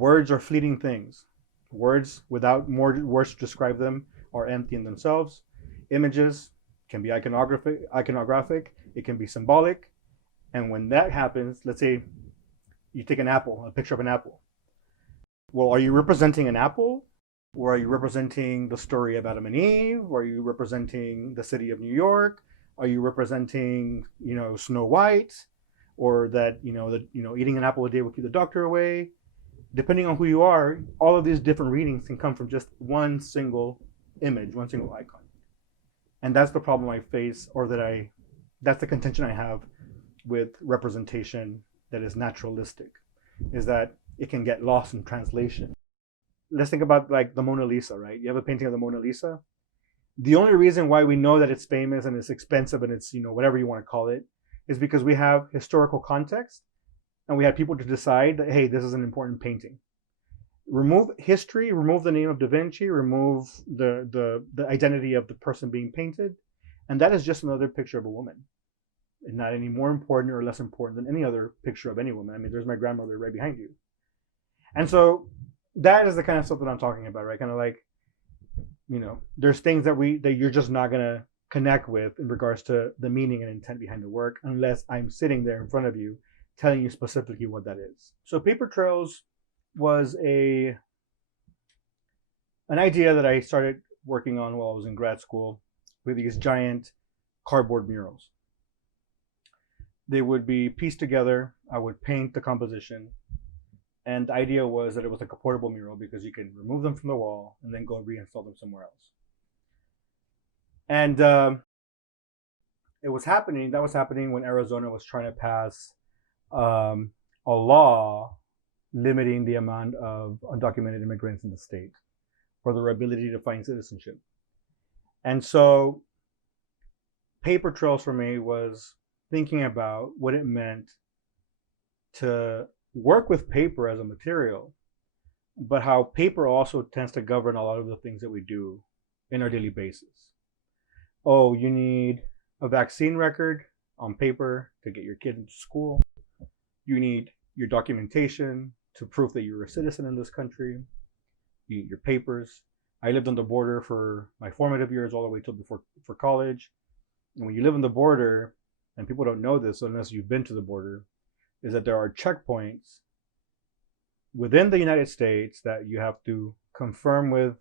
Words are fleeting things. Words, without more words to describe them, are empty in themselves. Images can be iconographic, it can be symbolic. And when that happens, let's say you take an apple, a picture of an apple. Well, are you representing an apple? Or are you representing the story of Adam and Eve? Or are you representing the city of New York? Are you representing, Snow White? Or that, eating an apple a day will keep the doctor away? Depending on who you are, all of these different readings can come from just one single image, one single icon. And that's the problem I face, or that's the contention I have with representation that is naturalistic, is that it can get lost in translation. Let's think about like the Mona Lisa, right? You have a painting of the Mona Lisa. The only reason why we know that it's famous and it's expensive and it's, whatever you want to call it, is because we have historical context and we had people to decide that, hey, this is an important painting. Remove history, remove the name of Da Vinci, remove the identity of the person being painted, and that is just another picture of a woman. It's not any more important or less important than any other picture of any woman. I mean, there's my grandmother right behind you. And so that is the kind of stuff that I'm talking about, right? Kind of like, there's things that you're just not gonna connect with in regards to the meaning and intent behind the work unless I'm sitting there in front of you telling you specifically what that is. So paper trails was an idea that I started working on while I was in grad school with these giant cardboard murals. They would be pieced together. I would paint the composition. And the idea was that it was like a portable mural because you can remove them from the wall and then go and reinstall them somewhere else. And that was happening when Arizona was trying to pass a law limiting the amount of undocumented immigrants in the state for their ability to find citizenship. And so paper trails for me was thinking about what it meant to work with paper as a material, but how paper also tends to govern a lot of the things that we do in our daily basis. Oh, you need a vaccine record on paper to get your kid into school. You need your documentation to prove that you're a citizen in this country. You need your papers. I lived on the border for my formative years all the way till before for college. And when you live on the border, and people don't know this unless you've been to the border, is that there are checkpoints within the United States that you have to confirm with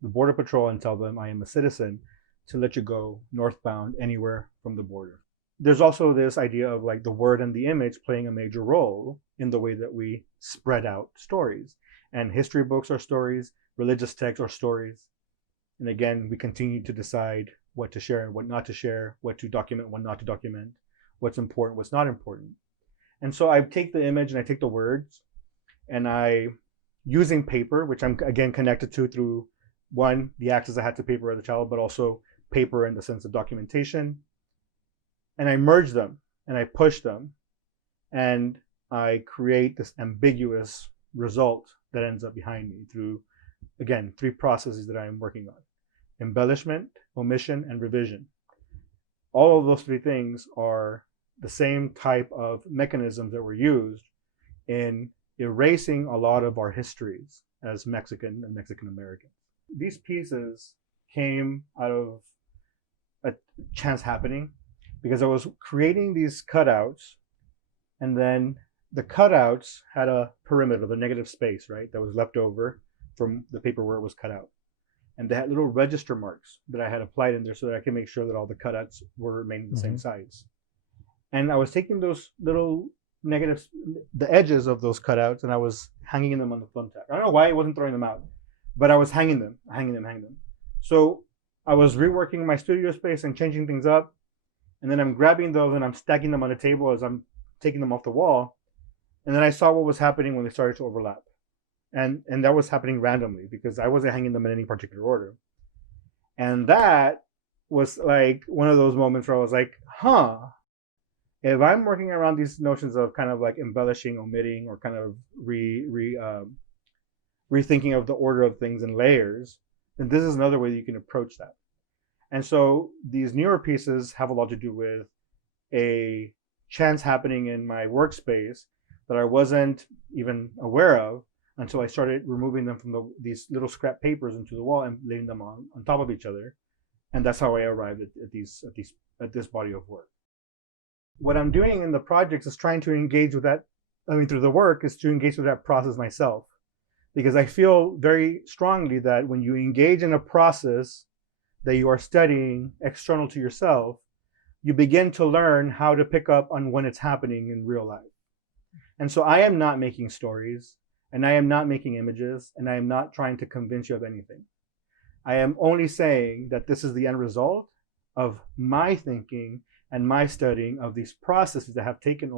the Border Patrol and tell them I am a citizen to let you go northbound anywhere from the border. There's also this idea of like the word and the image playing a major role in the way that we spread out stories. And history books are stories, religious texts are stories. And again, we continue to decide what to share and what not to share, what to document, what not to document, what's important, what's not important. And so I take the image and I take the words and I, using paper, which I'm again connected to through one, the access I had to paper as a child, but also paper in the sense of documentation. And I merge them and I push them and I create this ambiguous result that ends up behind me through, again, three processes that I am working on: embellishment, omission, and revision. All of those three things are the same type of mechanisms that were used in erasing a lot of our histories as Mexican and Mexican Americans. These pieces came out of a chance happening because I was creating these cutouts, and then the cutouts had a perimeter, the negative space, right, that was left over from the paper where it was cut out. And they had little register marks that I had applied in there so that I could make sure that all the cutouts were remaining the same size. And I was taking those little negatives, the edges of those cutouts, and I was hanging them on the thumbtack. I don't know why I wasn't throwing them out, but I was hanging them. So I was reworking my studio space and changing things up. And then I'm grabbing those and I'm stacking them on the table as I'm taking them off the wall. And then I saw what was happening when they started to overlap. And that was happening randomly because I wasn't hanging them in any particular order. And that was like one of those moments where I was like, if I'm working around these notions of kind of like embellishing, omitting, or kind of rethinking of the order of things in layers, then this is another way you can approach that. And so these newer pieces have a lot to do with a chance happening in my workspace that I wasn't even aware of And so I started removing them from these little scrap papers into the wall and laying them on top of each other. And that's how I arrived at this body of work. What I'm doing in the projects is trying to engage with that. I mean, through the work is to engage with that process myself, because I feel very strongly that when you engage in a process that you are studying external to yourself, you begin to learn how to pick up on when it's happening in real life. And so I am not making stories, and I am not making images, and I am not trying to convince you of anything. I am only saying that this is the end result of my thinking and my studying of these processes that have taken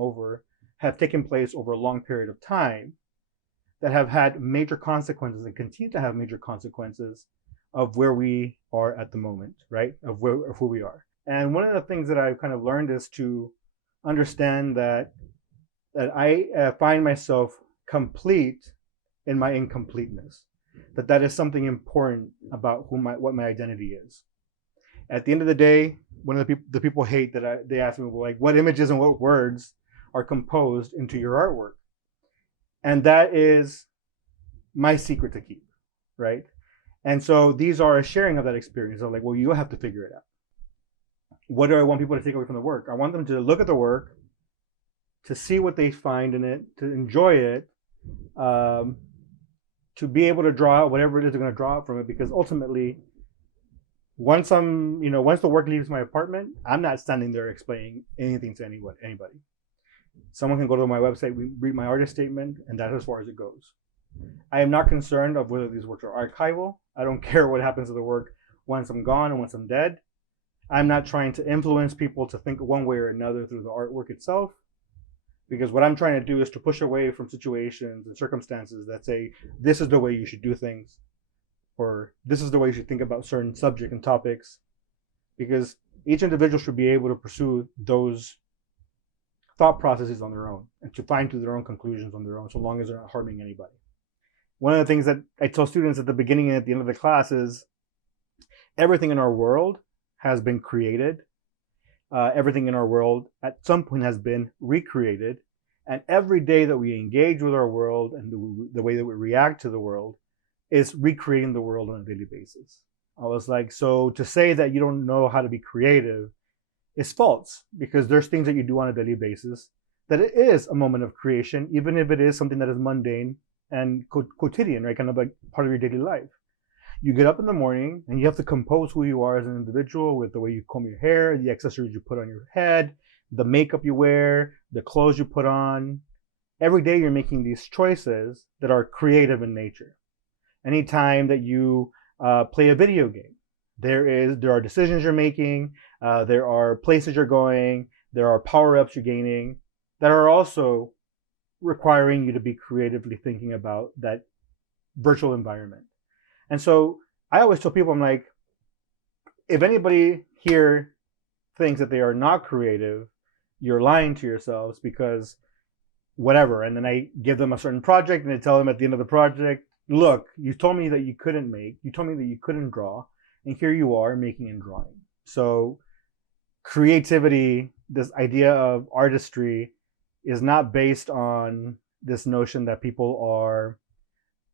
place over a long period of time, that have had major consequences and continue to have major consequences of where we are at the moment, right? Of who we are. And one of the things that I've kind of learned is to understand that I find myself complete in my incompleteness. That is something important about what my identity is. At the end of the day, one of the people hate that they ask me, well, like, what images and what words are composed into your artwork? And that is my secret to keep, right? And so these are a sharing of that experience. I'm like, well, you have to figure it out. What do I want people to take away from the work? I want them to look at the work, to see what they find in it, to enjoy it, to be able to draw out whatever it is they're going to draw out from it. Because ultimately, once the work leaves my apartment, I'm not standing there explaining anything to anybody. Someone can go to my website, read my artist statement, and that's as far as it goes. I am not concerned of whether these works are archival. I don't care what happens to the work once I'm gone and once I'm dead. I'm not trying to influence people to think one way or another through the artwork itself, because what I'm trying to do is to push away from situations and circumstances that say, this is the way you should do things, or this is the way you should think about certain subject and topics, because each individual should be able to pursue those thought processes on their own and to find to their own conclusions on their own, so long as they're not harming anybody. One of the things that I tell students at the beginning and at the end of the class is everything in our world has been created. Everything in our world at some point has been recreated. And every day that we engage with our world and the way that we react to the world is recreating the world on a daily basis. I was like, so to say that you don't know how to be creative is false, because there's things that you do on a daily basis that it is a moment of creation, even if it is something that is mundane and quotidian, right? Kind of like part of your daily life. You get up in the morning and you have to compose who you are as an individual with the way you comb your hair, the accessories you put on your head, the makeup you wear, the clothes you put on. Every day you're making these choices that are creative in nature. Anytime that you play a video game, there are decisions you're making, there are places you're going, there are power-ups you're gaining that are also requiring you to be creatively thinking about that virtual environment. And so I always tell people, I'm like, if anybody here thinks that they are not creative, you're lying to yourselves, because whatever. And then I give them a certain project and I tell them at the end of the project, look, you told me that you couldn't make, you told me that you couldn't draw, and here you are making and drawing. So creativity, this idea of artistry, is not based on this notion that people are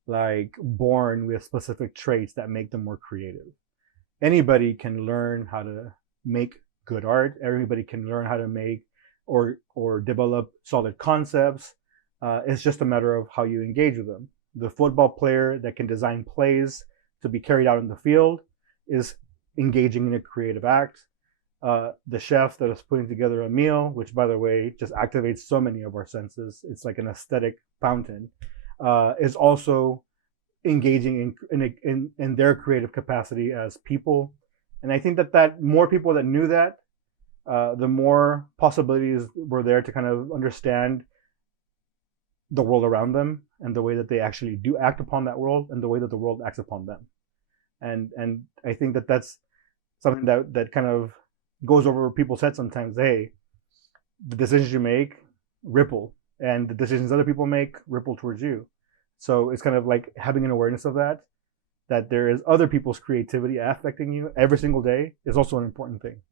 like born with specific traits that make them more creative. Anybody can learn how to make good art. Everybody can learn how to make or develop solid concepts. It's just a matter of how you engage with them. The football player that can design plays to be carried out in the field is engaging in a creative act. The chef that is putting together a meal, which by the way just activates so many of our senses, it's like an aesthetic fountain, is also engaging in their creative capacity as people. And I think that more people that knew that, the more possibilities were there to kind of understand the world around them and the way that they actually do act upon that world and the way that the world acts upon them. And I think that that's something that kind of goes over people's heads sometimes. Hey, the decisions you make ripple, and the decisions other people make ripple towards you. So it's kind of like having an awareness of that there is other people's creativity affecting you every single day is also an important thing.